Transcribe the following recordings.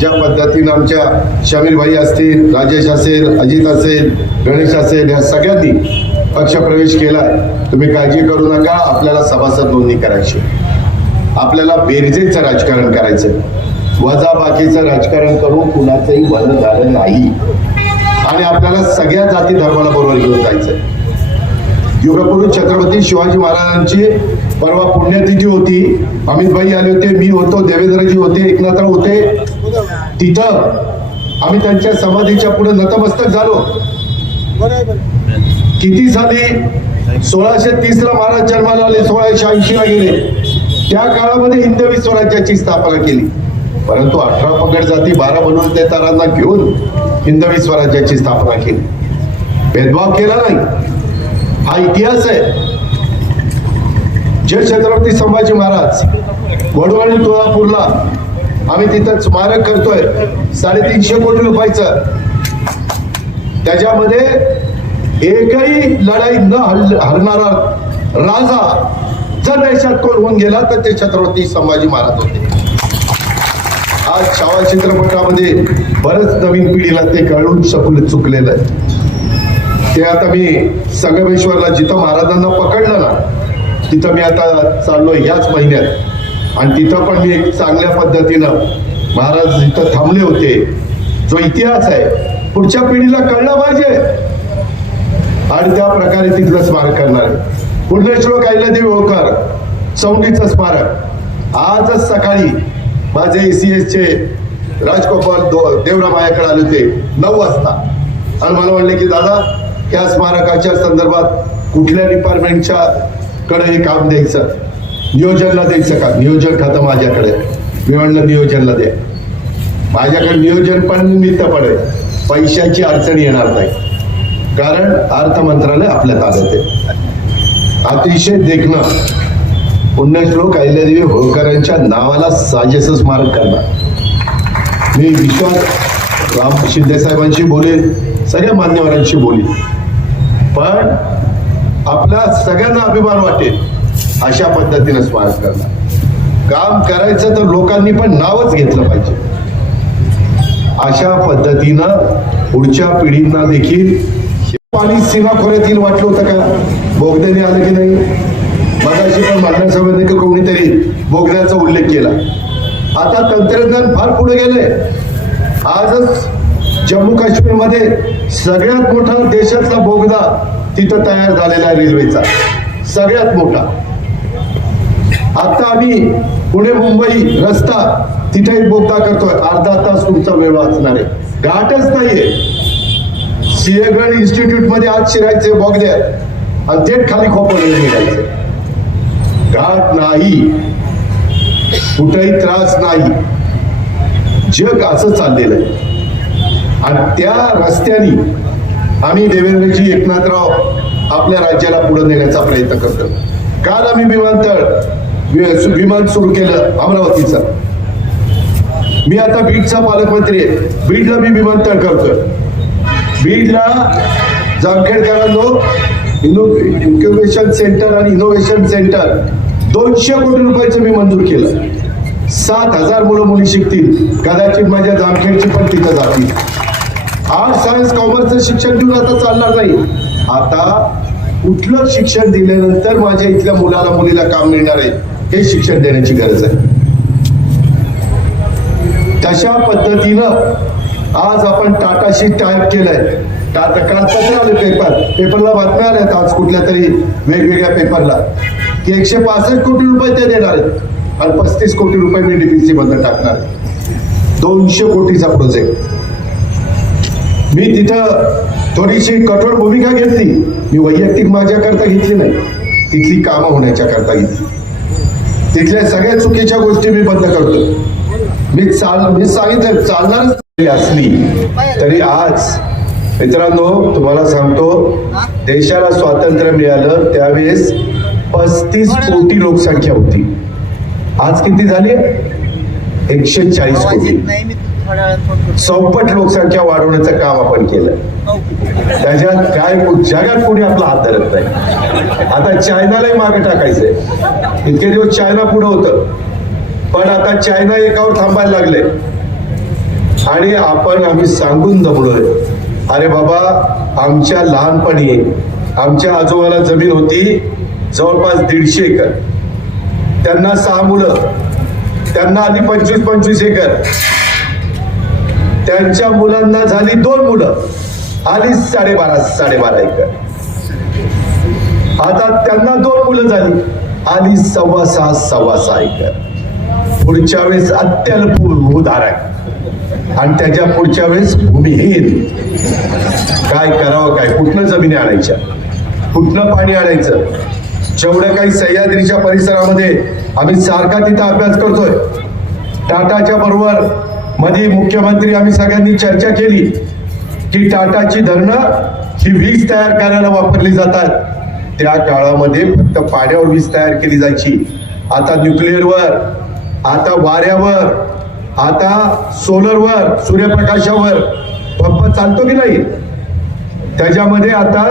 ज्या पद्धतीनं आमच्या शमीर भाई असतील राजेश असेल अजित असेल गणेश असेल या सगळ्यांनी पक्षप्रवेश केला तुम्ही काळजी करू नका आपल्याला सभासद नोंदणी करायची. आपल्याला बेरजेचं राजकारण करायचं वजा बाकीचं राजकारण करून कुणाचंही बंद झालं नाही. आणि आपल्याला सगळ्या जाती धर्माला बरोबर घेऊन जायचं युगपुरुष छत्रपती शिवाजी महाराजांची परवा पुण्यतिथी होती. अमितभाई आले होते मी होतो देवेंद्रजी होते एकनाथराव होते. तिथं आम्ही त्यांच्या समाधीच्या पुढे नतमस्तक झालो. किती साली सोळाशे तीस ला महाराज जन्माला आले सोळाशे ऐंशी ला गेले. त्या काळामध्ये हिंदवी स्वराज्याची स्थापना केली. परंतु अठरा पगड जाती बारा बनवून ते तरांना घेऊन हिंदवी स्वराज्याची स्थापना केली. भेदभाव केला नाही. हा इतिहास आहे. जय छत्रपती संभाजी महाराज वडवणी तुळापूरला आम्ही तिथं स्मारक करतोय. साडेतीनशे कोटी रुपयाचं. त्याच्यामध्ये एकही लढाई न हल- हरणारा राजा जर देशात कोण होऊन गेला तर ते छत्रपती संभाजी महाराज होते. आज छावा चित्रपटामध्ये बरंच नवीन पिढीला ते कळून शकले चुकलेलं आहे. ते आता मी संगमेश्वरला जिथं महाराजांना पकडलं ना तिथं मी आता चाललोय याच महिन्यात. आणि तिथं पण मी एक चांगल्या पद्धतीनं महाराज इथं थांबले होते. जो इतिहास आहे पुढच्या पिढीला कळलं पाहिजे. आणि त्या प्रकारे तिथलं स्मारक करणार आहे. पुण्यश्लोक अहिल्यादेवी होळकर चौंडीचं स्मारक. आजच सकाळी माझे एसीएस चे राजगोपाल दो- देवराम आले होते नऊ वाजता. आणि मला म्हणले की दादा त्या स्मारकाच्या संदर्भात कुठल्या डिपार्टमेंटच्या कडे हे काम द्यायचं? नियोजनला द्यायचं का नियोजन खातं माझ्याकडे. मी म्हणलं नियोजनला द्या माझ्याकडे नियोजन पण निमित्त पडेल. पैशाची अडचण येणार नाही. कारण अर्थ मंत्रालय आपल्या ताब्यात आहे अतिशय देखणं पुण्यश्लोक अहिल्यादेवी होळकरांच्या नावाला साजेस स्मारक करणार. मी विश्वास राम शिंदे साहेबांशी बोलेन सगळ्या मान्यवरांशी बोलेन. पण आपला सगळ्यांना अभिमान वाटेल. अशा पद्धतीनं स्वार्थ करणार. काम करायचं तर लोकांनी पण नावच घेतलं पाहिजे. अशा पद्धतीनं पुढच्या पिढींना देखील पाणी सीमा खोऱ्यातील वाटलं होतं का? बोगद्याने आलं की नाही? मगाशी पण मांडण्या की कोणीतरी बोगद्याचा उल्लेख केला. आता तंत्रज्ञान फार पुढे गेले आजच जम्मू काश्मीरमध्ये सगळ्यात मोठा देशातला बोगदा तिथं तयार झालेला आहे रेल्वेचा. सगळ्यात मोठा. आता आम्ही पुणे मुंबई रस्ता तिथे बोगदा करतोय. अर्धा तास तुमचा वेळ वाचणार आहे. घाटच नाहीये. सिंहगड इन्स्टिट्यूटमध्ये आज शिरायचे बोगद्यात आणि थेट खाली खोपवले निघायचे. घाट नाही. कुठेही त्रास नाही. जग असं चाललेलं आहे. आणि त्या रस्त्याने आम्ही देवेंद्रजी एकनाथराव आपल्या राज्याला पुढे नेण्याचा प्रयत्न करतो काल आम्ही विमानतळ विमान सुरू केलं अमरावतीचं. मी आता बीडचा पालकमंत्री आहे. बीडला मी विमानतळ करतोय. बीडला जामखेडकरांनो इन्क्युबेशन सेंटर आणि इनोव्हेशन सेंटर दोनशे कोटी रुपयाचं मी मंजूर केलं. सात हजार मुलं मुली शिकतील. कदाचित माझ्या जामखेडची पण तिथं जातील. आर्ट सायन्स कॉमर्सचं शिक्षण देऊन आता चालणार नाही. आता कुठलं शिक्षण दिल्यानंतर माझ्या इथल्या मुलाला मुलीला काम मिळणार आहे? हे शिक्षण देण्याची गरज आहे. तशा पद्धतीनं आज आपण टाटाशी टाईप केलंय. टाटा काल पत्र आले पेपर पेपरला बातम्या आल्यात आज कुठल्या तरी वेगवेगळ्या पेपरला की एकशे पासष्ट कोटी रुपये ते देणार आहेत. आणि पस्तीस कोटी रुपये मी डीपीसी मधून टाकणार आहे दोनशे कोटीचा प्रोजेक्ट मी तिथं थोडीशी कठोर भूमिका घेतली. मी वैयक्तिक माझ्याकरता घेतली नाही. तिथली कामं होण्याच्या करता घेतली. तिथल्या सगळ्या चुकीच्या गोष्टी मी बंद करतो. मी चाल मी सांगितलं चालणारच असली तरी आज. मित्रांनो तुम्हाला सांगतो देशाला स्वातंत्र्य मिळालं त्यावेळेस पस्तीस कोटी लोकसंख्या होती. आज किती झाली? एकशे चाळीस कोटी. चौपट लोकसंख्या वाढवण्याचं काम आपण केलं त्याच्यात काय जगात कोणी आपला हात धरत नाही. आता चायनालाही मागे टाकायचंय. इतके दिवस चायना पुढे होतं. पण आता चायना एकावर थांबायला लागले. आणि आपण आम्ही सांगून दमलोय. अरे बाबा आमच्या लहानपणी आमच्या आजोबाला जमीन होती जवळपास दीडशे एकर. त्यांना सहा मुलं. त्यांना आधी पंचवीस पंचवीस एकर. त्यांच्या मुलांना झाली दोन मुलं. आली साडेबारा साडेबारा एकर. आता त्यांना दोन मुलं झाली. आली सव्वा सहा सव्वा सहा एकर. पुढच्या वेळेस अत्यल्प भूधारक आणि त्याच्या पुढच्या वेळेस भूमिहीन. काय करावं काय? कुठनं जमिनी आणायच्या? कुठनं पाणी आणायचं? जेवढं काही सह्याद्रीच्या परिसरामध्ये आम्ही सारखा तिथं अभ्यास करतोय टाटाच्या बरोबर मध्ये मुख्यमंत्री आम्ही सगळ्यांनी चर्चा केली की टाटाची धरणं ही वीज तयार करायला वापरली जातात. त्या काळामध्ये फक्त पाण्यावर वीज तयार केली जायची. आता न्यूक्लिअरवर आता वाऱ्यावर आता सोलरवर सूर्यप्रकाशावर पंप चालतो की नाही? त्याच्यामध्ये आता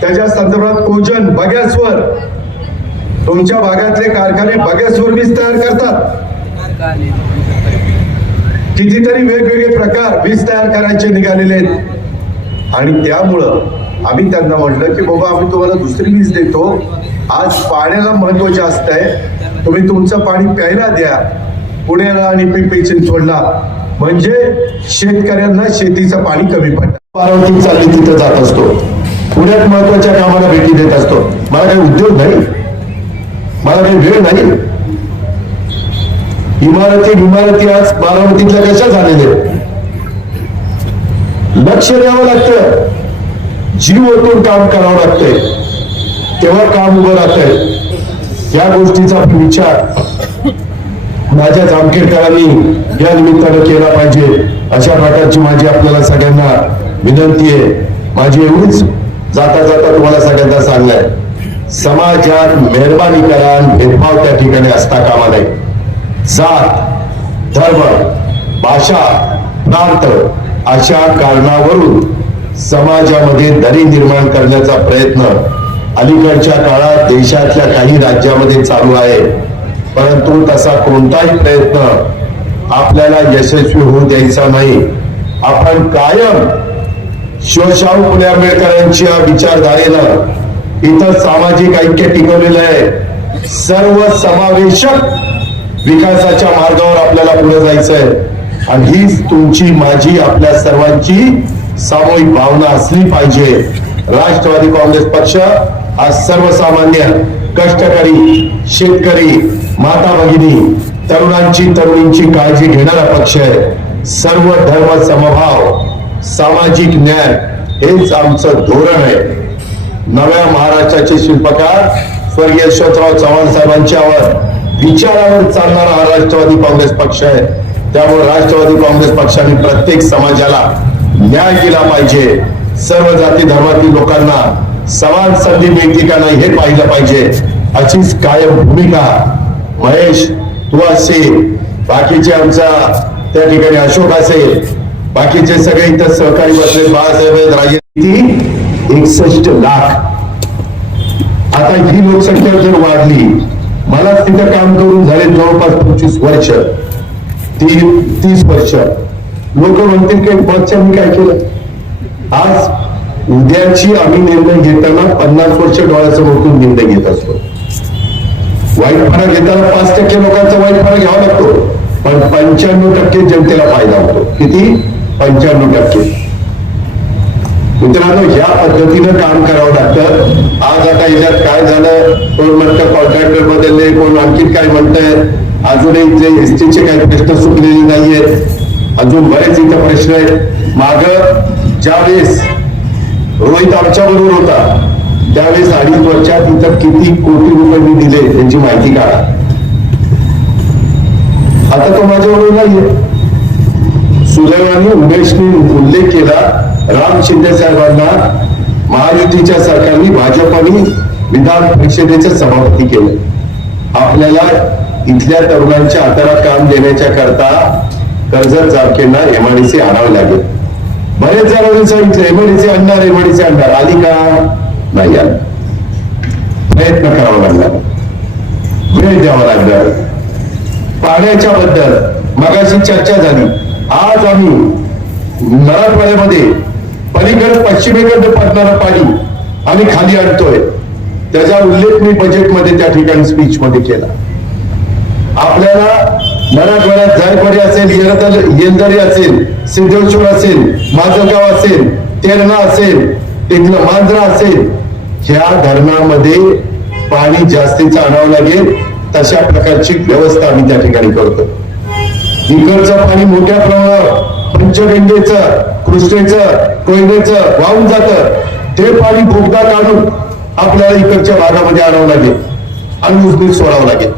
त्याच्या संदर्भात कोजन बगॅसवर तुमच्या भागातले कारखाने बगॅसवर वीज तयार करतात. कितीतरी वेगवेगळे प्रकार वीज तयार करायचे निघालेले आहेत. आणि त्यामुळं आम्ही त्यांना म्हटलं की बाबा आम्ही तुम्हाला दुसरी वीज देतो. आज पाण्याला महत्त्व जास्त आहे. तुम्ही तुमचं पाणी प्यायला द्या. पुण्याला आणि पिंपरी चिंचवडला. म्हणजे शेतकऱ्यांना शेतीचं पाणी कमी पडतं. बारामती चालली तिथं जात असतो. पुण्यात महत्त्वाच्या कामाला भेटी देत असतो. मला काही उद्योग नाही. मला काही वेळ नाही. इमारती इमारती आज बारामतीतल्या कशा झालेल्या लक्ष द्यावं लागतं. जीव ओतून काम करावं लागतंय. तेव्हा काम उभं राहतंय. या गोष्टीचा विचार माझ्या जामखेडकरांनी या निमित्तानं केला पाहिजे. अशा प्रकारची माझी आपल्याला सगळ्यांना विनंती आहे. माझी एवढीच जाता जाता तुम्हाला सगळ्यांना सांगलाय समाजात मेहरबानी करा भेदभाव त्या ठिकाणी असता कामा नये. जात धर्म भाषा प्रांत अशा कारणावरून समाजामध्ये दरी निर्माण करण्याचा प्रयत्न अलीकडच्या काळात देशातल्या काही राज्यामध्ये चालू आहे. परंतु तसा कोणताही प्रयत्न आपल्याला यशस्वी होऊ द्यायचा नाही. आपण कायम शिवशाहू पुणे आंबेडकरांच्या विचारधारेनं इथं सामाजिक ऐक्य टिकवलेलं आहे. सर्व समावेशक विकासाच्या मार्गावर आपल्याला पुढे जायचंय आणि हीच तुमची माझी आपल्या सर्वांची सामूहिक भावना असली पाहिजे. राष्ट्रवादी काँग्रेस पक्ष हा सर्वसामान्य कष्टकरी शेतकरी माता भगिनी तरुणांची तरुणींची काळजी घेणारा पक्ष आहे. सर्व धर्म समभाव सामाजिक न्याय हेच आमचं धोरण आहे. नव्या महाराष्ट्राचे शिल्पकार स्वर्गीय यशवंतराव चव्हाण साहेबांच्यावर विचारावर चालणारा हा राष्ट्रवादी काँग्रेस पक्ष आहे. त्यामुळे राष्ट्रवादी काँग्रेस पक्षाने प्रत्येक समाजाला न्याय दिला पाहिजे. सर्व जाती धर्मातील लोकांना समान संधी मिळते का नाही हे पाहिलं पाहिजे. अशीच कायम भूमिका. महेश तू असेल. बाकीचे आमचा त्या ठिकाणी अशोक असेल. बाकीचे सगळे इथं सहकारी बसले बाळासाहेब राजे किती? एकसष्ट लाख. आता ही लोकसंख्या जर वाढली मला तिथं काम करून झाले जवळपास पंचवीस वर्ष. ती तीस वर्ष. लोक म्हणतील की पक्षांनी काय केलं? आज उद्याची आम्ही निर्णय घेताना पन्नास वर्ष डोळ्याचं मोठून निर्णय घेत असतो. वाईटपणा घेताना पाच टक्के लोकांचा वाईटपणा घ्यावा लागतो. पण पंच्याण्णव टक्के जनतेला फायदा होतो. किती? पंच्याण्णव टक्के. मित्रांनो या पद्धतीनं काम करावं लागतं. आज आता याच्यात काय झालं कोण म्हणतं कॉन्ट्रॅक्टर बदलले कोण आणखी काय म्हणतायत अजूनही जे एस काही प्रश्न सुटलेले नाहीयेत अजून बरेच इथं प्रश्न आहेत. माग ज्यावेळेस रोहित आमच्या बरोबर होता त्यावेळेस अडीच वर्षात इथं किती कोटी रुपये मी दिले त्यांची माहिती काढा. आता तो माझ्याबरोबर नाहीये. सुदैवाने उमेशने उल्लेख केला राम शिंदे साहेबांना महायुतीच्या सरकारने भाजपने विधान परिषदेचे सभापती केले. आपल्याला इथल्या तरुणांच्या हाताला काम देण्याच्या करता कर्जत जामखेडला एमआयडीसी आणावे लागेल. बरेच जणांनी सांगितलं एमआयडीसी आणणार एमआयडीसी आणणार. आली का? नाही आली. प्रयत्न करावा लागला. वेळ द्यावा लागणार पाण्याच्या बद्दल मगाशी चर्चा झाली. आज आम्ही मराठवाड्यामध्ये पलीकडे पश्चिमेकडे पडणारं पाणी आम्ही खाली आणतोय. त्याचा उल्लेख मी बजेटमध्ये त्या ठिकाणी स्पीच मध्ये केला. आपल्याला मराठवाड्यात जायकवाडी असेल येलदरी असेल सिद्धेश्वर असेल माजलगाव असेल तेरणा असेल तिथलं मांजरा असेल ह्या धरणामध्ये पाणी जास्तीचं आणावं लागेल. तशा प्रकारची व्यवस्था आम्ही त्या ठिकाणी करतो. इकडचं पाणी मोठ्या प्रमाणावर पंचगंगेचं कृष्णेचं कोयनेचं वाहून जातं. ते पाणी भोगदा काढून आपल्याला इकडच्या भागामध्ये आणावं लागेल. आणि उजनीत सोडावं लागेल.